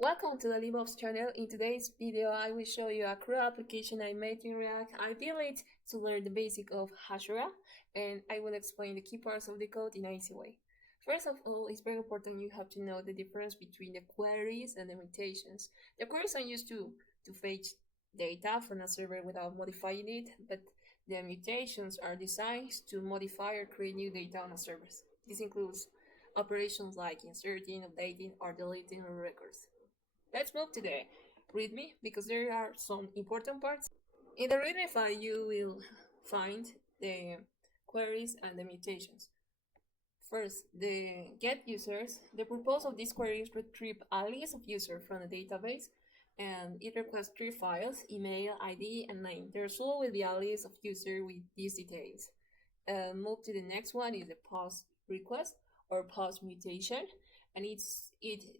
Welcome to the LibOps channel. In today's video, I will show you a CRUD application I made in React. I built it to learn the basic of Hasura, and I will explain the key parts of the code in an easy way. First of all, it's very important you have to know the difference between the queries and the mutations. The queries are used to fetch data from a server without modifying it, but the mutations are designed to modify or create new data on a server. This includes operations like inserting, updating, or deleting records. Let's move to the README because there are some important parts. In the README file, you will find the queries and the mutations. First, the get users. The purpose of this query is to retrieve a list of users from the database, and it requests three files: email, ID, and name. The result will be a list of users with these details. Move to the next one is the post request or post mutation, and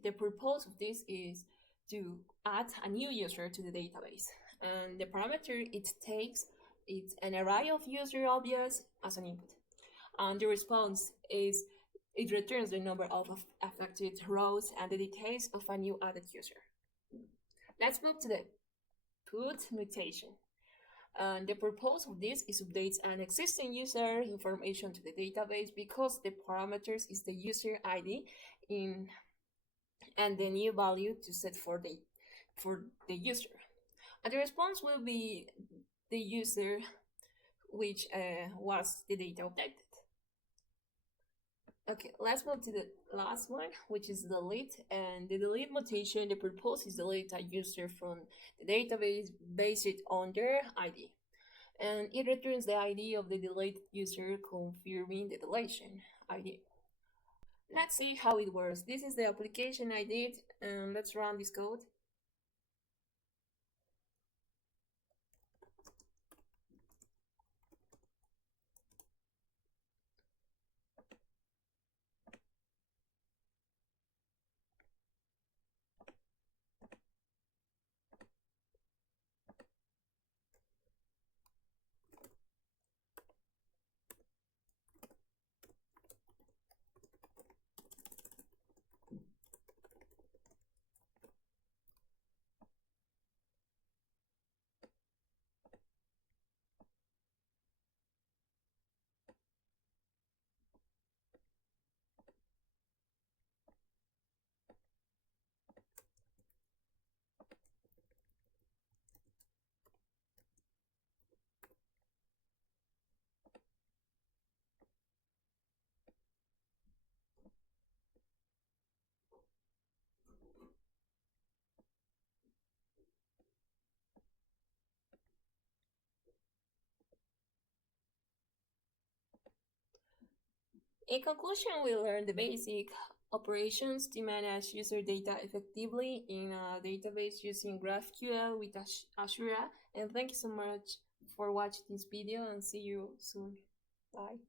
the purpose of this is to add a new user to the database. And the parameter it takes is an array of user objects as an input. And the response is it returns the number of affected rows and the details of a new added user. Let's move to the put mutation. And the purpose of this is to update an existing user information to the database because the parameters is the user ID and the new value to set for the user. And the response will be the user which was the data updated. Okay, let's move to the last one, which is delete. And the delete mutation, the purpose is delete a user from the database based on their ID. And it returns the ID of the deleted user confirming the deletion ID. Let's see how it works. This is the application I did, and let's run this code. In conclusion, we learned the basic operations to manage user data effectively in a database using GraphQL with Hasura. And thank you so much for watching this video and see you soon. Bye.